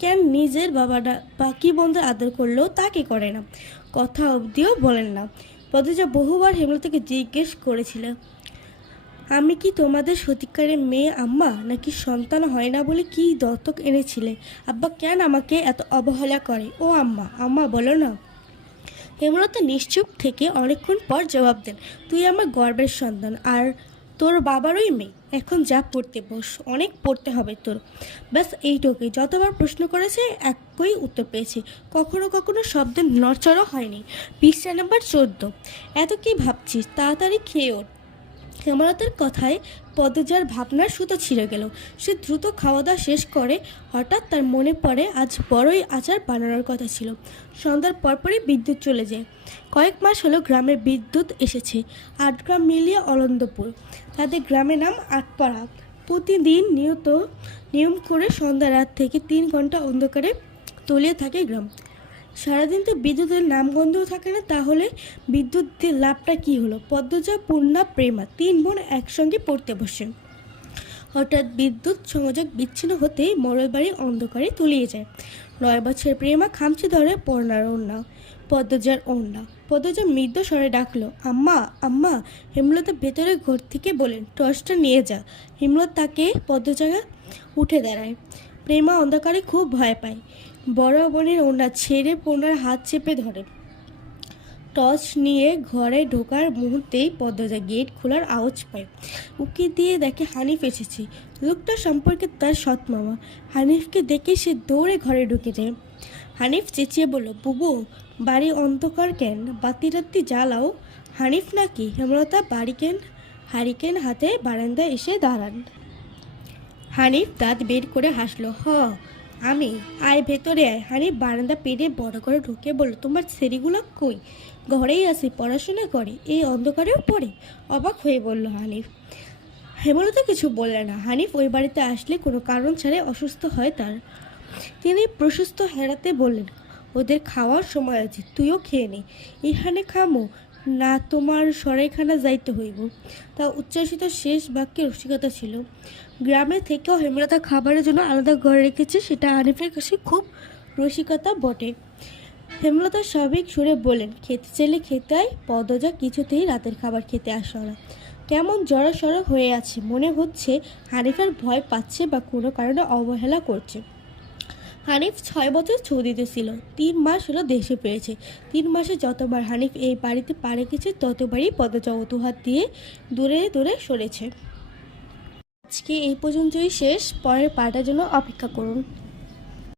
কেন নিজের বাবারা বাকি বন্ধু আদর করলেও তাকে করে না, কথা অবধিও বলেন না। পদ্মজা বহুবার হেমলতাকে জিজ্ঞেস করেছিল, আমি কি তোমাদের সত্যিকারের মেয়ে আম্মা, নাকি সন্তান হয় না বলে কি দত্তক এনেছিলে? আব্বা কেন আমাকে এত অবহেলা করে? ও আম্মা, আম্মা বলো না। হেমলতা নিশ্চুপ থেকে অনেকক্ষণ পর জবাব দেন, তুই আমার গর্বের সন্তান, আর তোর বাবারই মেয়ে। এখন যা পড়তে বস, অনেক পড়তে হবে তোর। ব্যাস এইটুকুই। যতবার প্রশ্ন করেছে একই উত্তর পেয়েছি, কখনো কখনো শব্দের নড়চড়ও হয়নি। পৃষ্ঠা নাম্বার 14। এত কি ভাবছিস, তাড়াতাড়ি খেয়ে ওঠ। হেমলতার কথায় পদ্মজার ভাবনার সুতো ছিঁড়ে গেল। সে দ্রুত খাওয়া দাওয়া শেষ করে। হঠাৎ তার মনে পড়ে আজ বড়ই আচার বানানোর কথা ছিল। সন্ধ্যার পরপরই বিদ্যুৎ চলে যায়। কয়েক মাস হলো গ্রামের বিদ্যুৎ এসেছে। 8 গ্রাম মিলিয়ে অলন্দপুর। তাদের গ্রামের নাম আটপাড়া। প্রতিদিন নিয়ম করে সন্ধ্যা রাত থেকে 3 ঘন্টা অন্ধকারে তলিয়ে থাকে গ্রাম। সারাদিন তো বিদ্যুতের নামগন্ধও থাকে না, তাহলে বিদ্যুতের লাভটা কি হলো? পদ্মজা, পূর্ণা, প্রেমা 3 বোন একসঙ্গে পড়তে বসে। হঠাৎ বিদ্যুৎ সংযোগ বিচ্ছিন্ন হতেই মরলবাড়ি অন্ধকারে তলিয়ে যায়। 9 বছরের প্রেমা খামচে ধরে পূর্ণার ওড়না, পদ্মজার ওড়না। পদ্মজা মৃদু স্বরে ডাকলো, আম্মা, আম্মা। হেমলতা ভেতরে ঘর থেকে বলেন, টর্চটা নিয়ে যা। হেমলতা তাকে পদ্মজা উঠে দাঁড়ায়। প্রেমা অন্ধকারে খুব ভয় পায়। বড় বোনের ওড়না ছেড়ে পূর্ণার হাত চেপে ধরে। টর্চ নিয়ে ঘরে ঢোকার মুহূর্তেই পদ্মজা গেট খোলার আওয়াজ পায়। উকি দিয়ে দেখে হানিফ এসেছে। লোকটা সম্পর্কে তার সৎ মামা। হানিফকে দেখে সে দৌড়ে ঘরে ঢুকে যায়। হানিফ চেঁচিয়ে বলল, বুবু, বাড়ি অন্ধকার কেন? বাতি টাতি জ্বালাও। হানিফ নাকি? হেমলতা হারিকেন হাতে বারান্দায় এসে দাঁড়ান। হানিফ দাঁত বের করে হাসলো, আমি। আয় ভেতরে আয়। হানিফ বারান্দা পেরিয়ে বড় ঘরে ঢুকে বলল, তোমার ছেলেগুলো কই? ঘরেই আছে, পড়াশোনা করে, এই অন্ধকারেও পড়ে? অবাক হয়ে বলল হানিফ। হেমলতা কিছু বললেন না। হানিফ ওই বাড়িতে আসলে কোনো কারণ ছাড়াই অসুস্থ হয় তার। তিনি প্রশস্ত হেরাতে বললেন, ওদের খাওয়ার সময় আছে, তুইও খেয়ে নে। এখানে খামো না, তোমার সরাইখানা যাইতে হইব। তা উচ্ছ্বাসিত শেষ বাক্যে রসিকতা ছিল। গ্রামে থেকেও হেমলতা খাবারের জন্য আলাদা ঘর রেখেছে, সেটা হানিফের কাছে খুব রসিকতা বটে। হেমলতা স্বাভাবিক সুরে বললেন, খেতে চাইলে খেতে আয়। পদ্মজা কিছুতেই রাতের খাবার খেতে আসলো না। কেমন জড়সড় হয়ে আছে, মনে হচ্ছে হানিফের ভয় পাচ্ছে বা কোনো কারণে অবহেলা করছে। হানিফ 6 বছর সৌদিতে ছিল। 3 মাস হলো দেশে ফিরেছে। 3 মাসে যতবার হানিফ এই বাড়িতে পা রেখেছে ততবারই পদ্মজা অজুহাত দিয়ে দূরে দূরে সরেছে। আজকে এই পর্যন্তই শেষ। পরের পার্টের জন্য অপেক্ষা করুন।